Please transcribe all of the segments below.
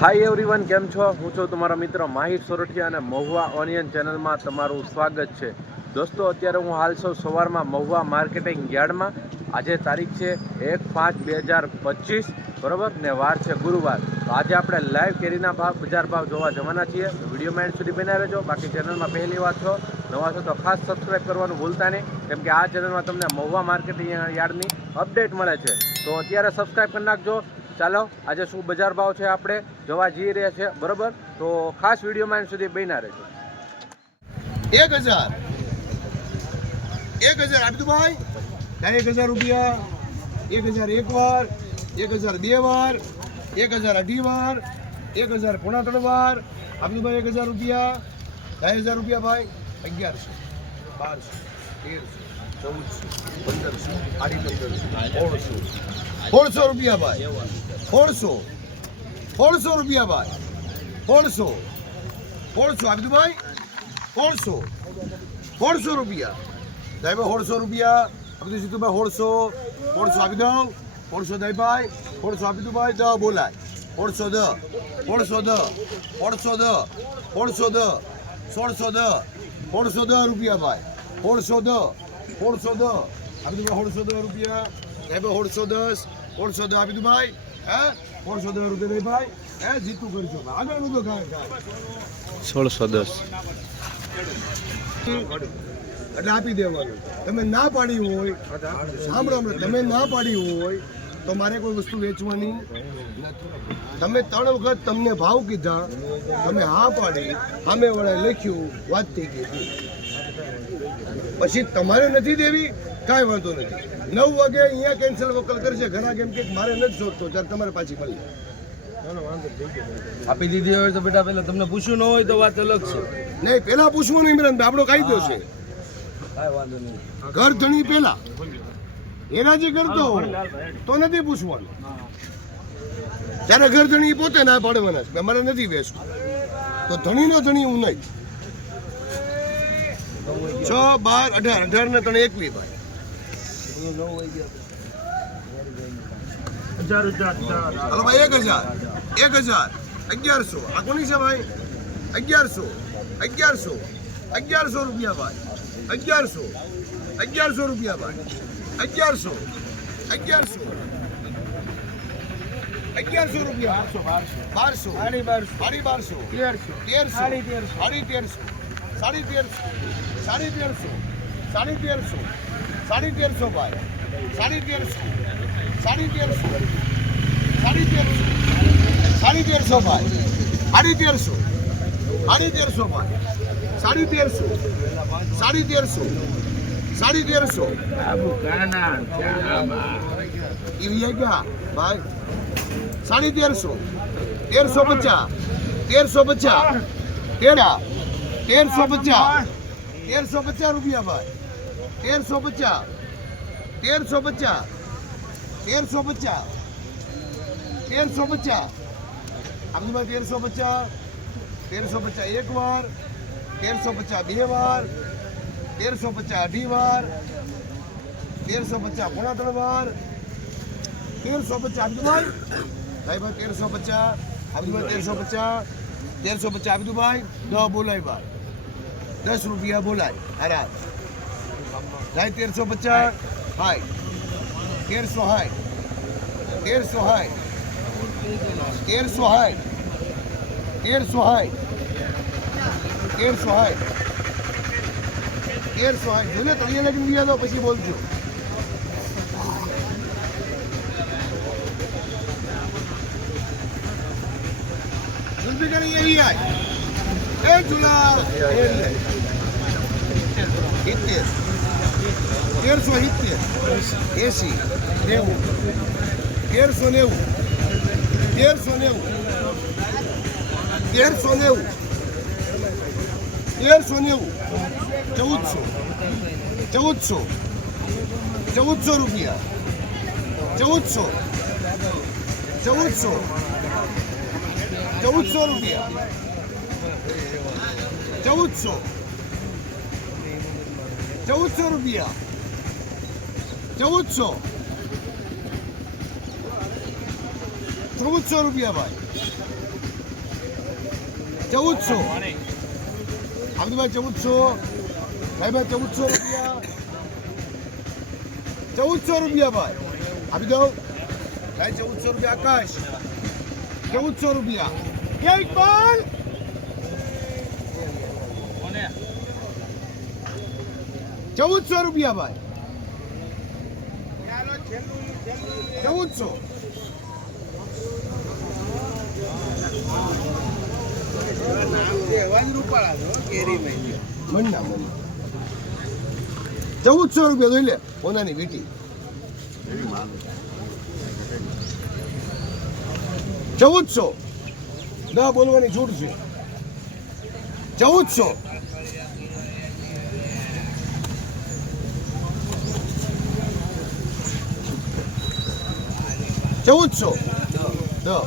Hi everyone કેમ છો? હું છું તમારો મિત્ર માહિર સોરઠિયા અને મહુવા ઓનિયન ચેનલમાં તમારું સ્વાગત છે. દોસ્તો, અત્યારે હું હાલ છું સવારમાં મહુવા માર્કેટિંગ યાર્ડમાં. આજે તારીખ છે એક પાંચ બે હજાર પચીસ, બરોબર? ને વાર છે ગુરુવાર. તો આજે આપણે લાઈવ કેરીના ભાવ, બજાર ભાવ જોવા જવાના છીએ. તો વીડિયો એન્ડ સુધી બનાવી રહેજો. બાકી ચેનલમાં પહેલી વાર છો, નવા છો તો ખાસ સબસ્ક્રાઈબ કરવાનું ભૂલતા નહીં. કેમ કે આ ચેનલમાં તમને મહુવા માર્કેટિંગ યાર્ડની અપડેટ મળે છે. તો અત્યારે સબસ્ક્રાઈબ કરી નાખજો. ચાલો, આજે શું બજાર ભાવ છે આપણે જોવા જઈ રહ્યા છે, બરોબર? તો ખાસ વિડીયોમાં એના સુધી બન્યા રહેજો. એક હજાર. એક હજાર આપી દઉં ભાઈ. એક હજાર રૂપિયા. એક હજાર એક વાર. એક હજાર બે વાર. એક હજાર અઢી વાર. એક હજાર પોણા ત્રણ વાર. આપી દઉં ભાઈ એક હજાર રૂપિયા. ઢાઈ હજાર રૂપિયા ભાઈ. અગિયારસો. બારસો. તેરસો ચૌદસો પંદરસો સાડી પંદરસો સોળસો સોળસો રૂપિયા ભાઈ સોળસો સોળસો રૂપિયા ભાઈ સોળસો સોળસો આપી દઉં ભાઈ સોળસો સોળસો રૂપિયા સાહેબ સોળસો રૂપિયા આપી દઉં સીતુભાઈ સોળસો સોળસો આપી દઉં સોળસો દહીભાઈ સોળસો આપી દઉં ભાઈ દ બોલાય સોળસો દ સોળસો દ સોળસો દ સોળસો દ સોળસો દ સોળસો દ રૂપિયા ભાઈ સોળસો દ સોળસો દ આપી દઉં સોળસો દસ રૂપિયા. સાહેબ સોળસો દસ સોળસો દ આપી દઉં ભાઈ હે? સોળસો દસ રૂપિયા દઈ ભાઈ. હે જીતું કરજો આગળ બધું કાંઈ સોળસો દસ. એટલે આપી દેવાનું. તમે ના પાડી હોય સાંભળો તમે ના પાડી હોય તો મારે કોઈ વસ્તુ વેચવાની તમે ત્રણ વખત તમને ભાવ કીધા તમે હા પાડી સામે વળાએ લખ્યું વાત થઈ ગઈ. પછી તમારે નથી દેવી કાંઈ વાંધો નથી. નવ વાગે અહીંયા કેન્સલ વકલ કરશે ઘણા કેમ કે મારે નથી શોધતો ત્યારે તમારે પાછી મળી આપી દીધી હોય તો બેટા પેલા તમને પૂછ્યું ન હોય તો વાત અલગ છે. નહીં પેલા પૂછવું નહીં મિલન આપણો કાયદો છે. કાંઈ વાંધો નહીં. ઘર ધણી પેલા એના જે કરતો હોય તો નથી પૂછવાનું. જ્યારે ઘર ધણી પોતે ના પાડવાના છે કે અમારે નથી બેસતું તો ધણીનો ધણી હું નહીં. છ બાર અઢાર. અઢાર ને ત્રણ એકવી ભાઈ. હાલો ભાઈ એક હજાર. એક હજાર. અગિયારસો. આ કોની છે ભાઈ? અગિયારસો. અગિયારસો. અગિયારસો રૂપિયા ભાઈ. અગિયારસો. અગિયારસો રૂપિયા ભાઈ. અગિયારસો. અગિયારસો. અગિયારસો રૂપિયા. બારસો સાડી બારસો. તેરસો. તેરસો. સાડી તેરસો. સાડી તેરસો. સાડી તેરસો સાડી તેરસો સાડી તેરસો સાડી તેરસો ભાઈ સાડી તેરસો સાડી તેરસો સાડી તેરસો સાડી તેરસો ભાઈ સાડી તેરસો સાડી તેરસો ભાઈ સાડી તેરસો સાડી તેરસો સાડી તેરસો એ ગયા ભાઈ સાડી તેરસો તેરસો પચાસ તેરસો પચાસ તેરા તેરસો પચાસ. તેરસો પચાસ રૂપિયા ભાઈ. તેરસો પચાસ. તેરસો પચાસ. તેરસો પચાસ. તેરસો પચાસ. આપણી તેરસો પચાસ. તેરસો પચાસ એક વાર. તેરસો પચાસ બે વાર. તેરસો પચાસ અઢી વાર. તેરસો પચાસ પોણા ત્રણ વાર. તેરસો પચાસ અબ્દુભાઈ ભાઈ. ભાઈ તેરસો પચાસ. અબ્દુભાઈ તેરસો પચાસ. તેરસો પચાસ અબ્દુભાઈ દસ બોલાય ભાઈ. દસ રૂપિયા બોલાય. આરામ ભાઈ તેરસો પચાસ. હાય. તેરસો હાય. તેરસો હાય. તેરસો હાય. તેરસો હાય. તેરસો હાય. તેરસો હાય. જોને તળિયે લગીને ગયા તો પછી બોલજો. જુલફી કરી આવી આય. એ જુલા સિત્તેર તેરસો સિત્તેર એસી નેવું તેરસો નેવું તેરસો નેવું તેરસો નેવું તેરસો નેવું ચૌદસો ચૌદસો ચૌદસો રૂપિયા ચૌદસો ચૌદસો ચૌદસો રૂપિયા ચૌદસો. ચૌદસો રૂપિયા. ચૌદસો. ચૌદસો રૂપિયા ભાઈ. ચૌદસો. અબ્દુભાઈ ચૌદસો. ભાઈ ચૌદસો રૂપિયા. ચૌદસો રૂપિયા ભાઈ. આપી દો ભાઈ ચૌદસો રૂપિયા આકાશ. ચૌદસો રૂપિયા. કેવી પણ ચૌદસો રૂપિયા ભાઈ. ચૌદસો. ચૌદસો રૂપિયા જોઈ લે પોતાની વીટી. ચૌદસો. ના બોલવાની છૂટ છે. ચૌદસો. ચૌદસો દસ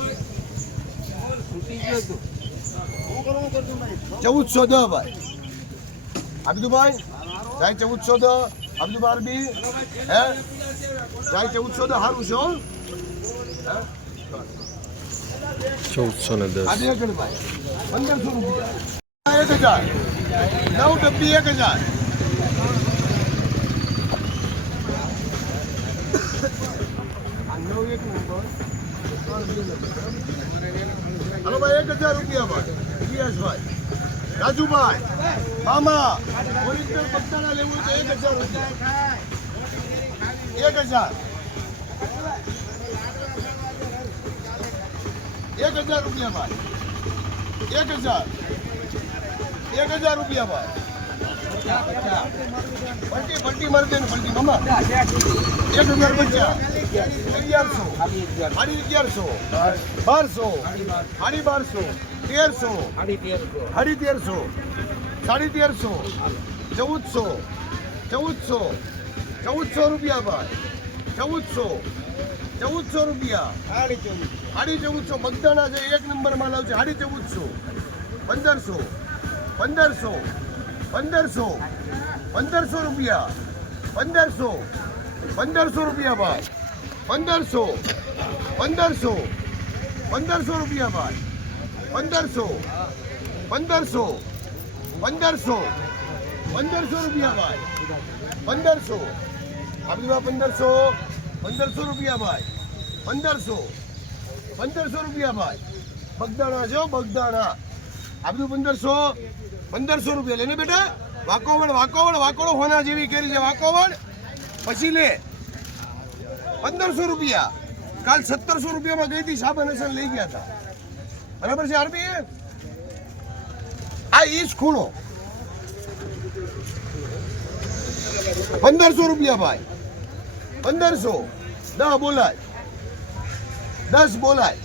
ચૌદસો દ. ભાઈ. અબ્દુભાઈ જાય ચૌદસો દ? અબ્દુ બારબી હે? જાય ચૌદસો દ? સારું છે ચૌદસો ને દસ. પંદરસો રૂપિયા. એક હજાર. નવ ડબ્બી એક હજાર. હલો ભાઈ એક હજાર રૂપિયા ભાઈ. પિયાસભાઈ રાજુભાઈ. મામા. ઓરિજિનલ પત્તાના લેવું છે એક હજાર રૂપિયા. એક હજાર. એક હજાર રૂપિયા ભાઈ. એક હજાર. એક હજાર રૂપિયા ભાઈ. પલટી પલટી મારી દે ને પલટી. મામા. એક હજાર પચાસ અગિયારસો સાડી અગિયારસો, બારસો સાડી બારસો, તેરસો સાડી તેરસો સાડી તેરસો, ચૌદસો ચૌદસો ચૌદસો રૂપિયા ભાઈ, ચૌદસો ચૌદસો રૂપિયા. સાડી ચૌદસો મગદાણા છે એક નંબરમાં આવશે સાડી ચૌદસો, પંદરસો પંદરસો પંદરસો પંદરસો રૂપિયા, પંદરસો પંદરસો રૂપિયા ભાઈ. પંદરસો પંદરસો પંદરસો રૂપિયા ભાઈ. પંદરસો પંદરસો પંદરસો પંદરસો રૂપિયા ભાઈ. પંદરસો. આપણી પંદરસો પંદરસો રૂપિયા ભાઈ. પંદરસો પંદરસો રૂપિયા ભાઈ. બગદાણા છે બગદાણા. આ બધું પંદરસો પંદરસો રૂપિયા. લેને બેટા, વાકોવડ વાકોવડ, વાકોડો હોના જેવી કરી છે, વાકોવડ. પછી લે. પંદરસો રૂપિયા. કાલ સત્તરસો રૂપિયામાં ગઈ હતી સાબન હસન લઈ ગયા હતા. બરાબર છે, આરબી? આ ઈસ ખૂણો. પંદરસો રૂપિયા ભાઈ. પંદરસો. દસ બોલાય. દસ બોલાય.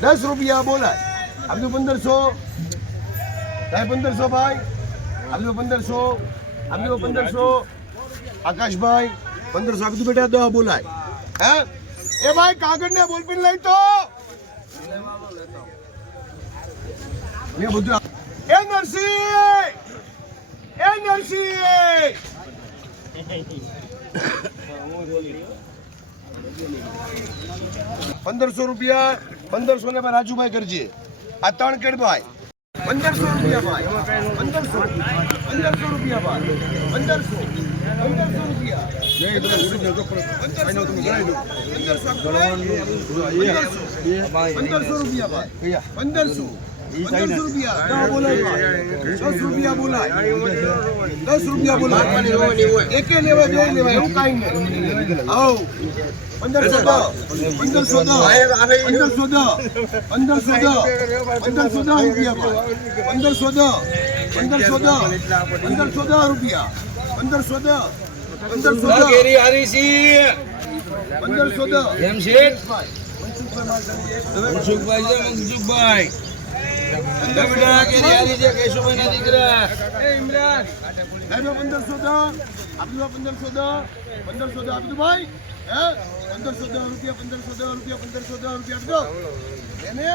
દસ રૂપિયા બોલાય. આપજો પંદરસો. સાહેબ, પંદરસો ભાઈ. આપજો પંદરસો. આપજો પંદરસો. આકાશભાઈ પંદરસો આપજો બેટા દસ બોલાય. હે? એ ભાઈ કાગળ ને બોલપેન લઈ તો. મેં બધું એ નરસિંહ! એ નરસિંહ! પંદરસો રૂપિયા, પંદરસો ને ભાઈ રાજુભાઈ કરજે. આ ત્રણ કેડભાઈ પંદરસો રૂપિયા ભાઈ. પંદરસો. પંદરસો રૂપિયા ભાઈ. પંદરસો. પંદરસો રૂપિયા. પંદરસો રૂપિયા. પંદરસો દસ રૂપિયા બોલાય દસ રૂપિયા બોલાય એકે લેવા જોઈ લેવા એવું કાંઈ નહીં પંદરસો દસ પંદરસો દસ પંદરસો દસ પંદરસો દસ પંદરસો દસ રૂપિયા પંદરસો દસ પંદરસો દસ પંદરસો દસ રૂપિયા પંદરસો દસ કેરી હારી છે. પંદરસો એમ છે? મનસુખભાઈ છે મનસુખભાઈ. બેટા કેરી હારી છે કેશુભાઈ ના દીકરા પંદરસો દો આપજો પંદરસો દસ પંદરસો દસ આપજો ભાઈ. હે? પંદરસો દસ રૂપિયા પંદરસો દસ રૂપિયા પંદરસો દસ રૂપિયા એને?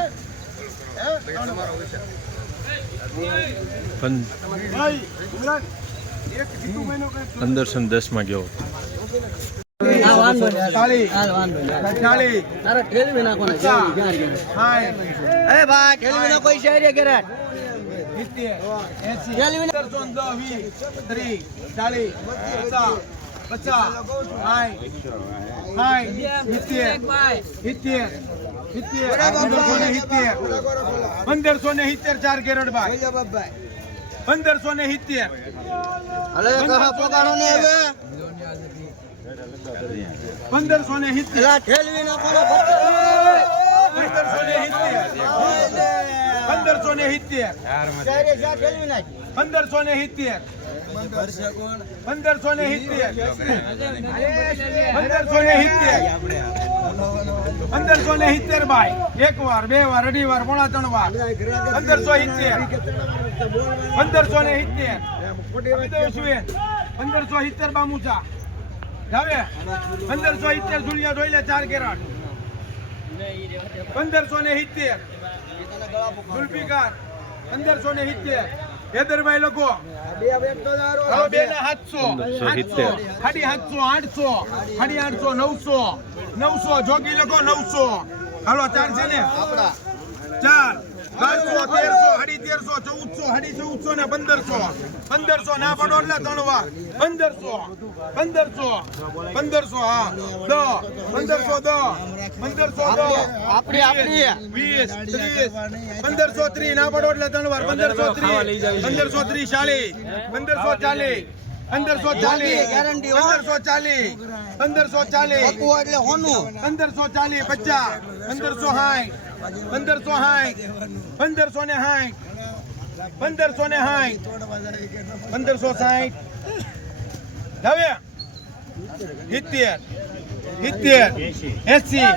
ભાઈ પંદરસો ને દસમાં ગયો. પંદરસો ને સિત્તેર ચાર કેરેટ ભાઈ. પંદરસો ને સિત્તેર. પંદરસો ને સિત્તેર. પંદરસો ને સિત્તેર. પંદરસો ને સિત્તેર. પંદરસો ને સિત્તેર. પંદરસો ને સિત્તેર. પંદરસો ને સિત્તેર ભાઈ એક વાર બે વાર અઢી વાર પોણા ત્રણ વાર. પંદરસો સિત્તેર. પંદરસો ને સિત્તેર. પંદરસો સિત્તેર બામુચા. જાવે? પંદરસો સિત્તેર જુલિયા જોઈ લે ચાર કેરાટ. પંદરસો ને સિત્તેર. પંદરસો ને સિત્તેર. હેદરભાઈ લોકો. બે ના સાતસો આઠસો સાડી સાતસો આઠસો. સાડી આઠસો નવસો. નવસો. જોગી લખો નવસો. હાલો ચાર છે ને? ચાર. બારસો તેરસો સાડી તેરસો ચૌદસો સાડી ચૌદસો ને પંદરસો. પંદરસો ના પડો એટલે ત્રણ વાર પંદરસો પંદરસો પંદરસો હા. દ પંદરસો દ પંદરસો દ. આપણી, આપણી. વીસ ત્રીસ. પંદરસો ત્રીસ ના પડો એટલે ત્રણ વાર પંદરસો ત્રીસ પંદરસો ત્રીસ ચાલીસ પંદરસો ચાલીસ પંદરસો ચાલીસ ગેરંટી પંદરસો ચાલીસ પંદરસો ચાલીસ એટલે હોનું. પંદરસો ચાલીસ પચાસ પંદરસો સાઠ પંદરસો હાઈ પંદરસો ને હાઈ પંદરસો ને હાઈ પંદરસો સાઈઠ હવે. સિત્તેર. સિત્તેર. એસી. એસી.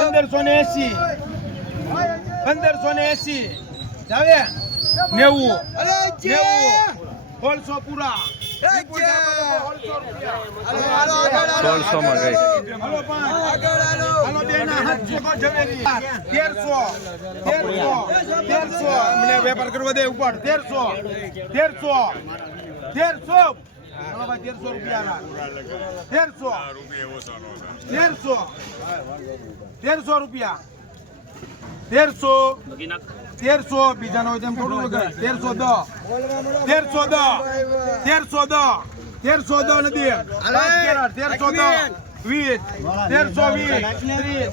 પંદરસો ને એસી. પંદરસો ને એસી. હવે. નેવું. નેવું. સોળસો પૂરા. સોળસો માં ગઈ. તેરસો તેરસો તેરસો વેપાર કરવા દે ઉપર તેરસો તેરસો તેરસો તેરસો રૂપિયા તેરસો તેરસો તેરસો રૂપિયા તેરસો તેરસો બીજાનો જેમ થોડું વગર તેરસો દ. તેરસો દ. તેરસો દ. તેરસો દ નથી તેરસો દ. વીસ. તેરસો વીસ. ત્રીસ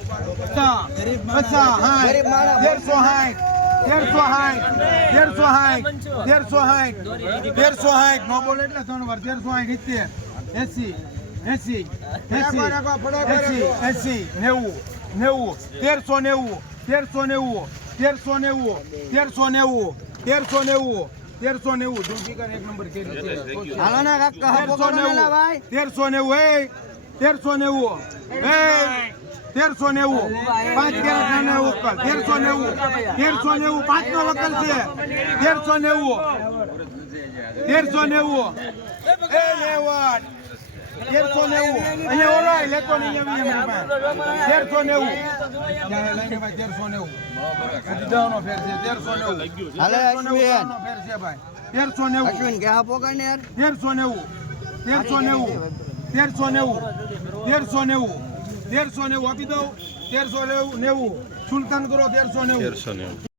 તેરસો સાઠ. તેરસો સાઠ. તેરસો સાઠ. તેરસો સાઠ. તેરસો સાઠ. નો બોલે એટલે ત્રણ વાર. તેરસો સાઠ સિત્તેર. એસી. એસી. એસી. એસી. એસી. નેવું. નેવું. તેરસો નેવું. તેરસો નેવું. તેરસો નેવું તેરસો નેવું તેરસો નેવું તેરસો નેવું. જુલફિકાર એક નંબર કરી હાલો ને, કાક તેરસો ને, નેવું ભાઈ. તેરસો નેવું એ તેરસો નેવું એ તેરસો નેવું. પાંચ કેરેટ ના નેવું વકલ તેરસો નેવું તેરસો નેવું પાંચ નો વકલ છે. તેરસો નેવું તેરસો નેવું. એ નેવું તેરસો નેવું અહીંયા લેતો એમ. તેરસો નેવું તેરસો નેવું ફેર છે તેરસો નેવું તેરસો નેવું ફેર છે ભાઈ તેરસો નેવું અશ્વિન કહા પોકાણ ને યાર. તેરસો નેવું તેરસો નેવું તેરસો નેવું તેરસો નેવું તેરસો નેવું આપી દઉં તેરસો નેવું નેવું સુલતાન કરો તેરસો નેવું તેરસો નેવું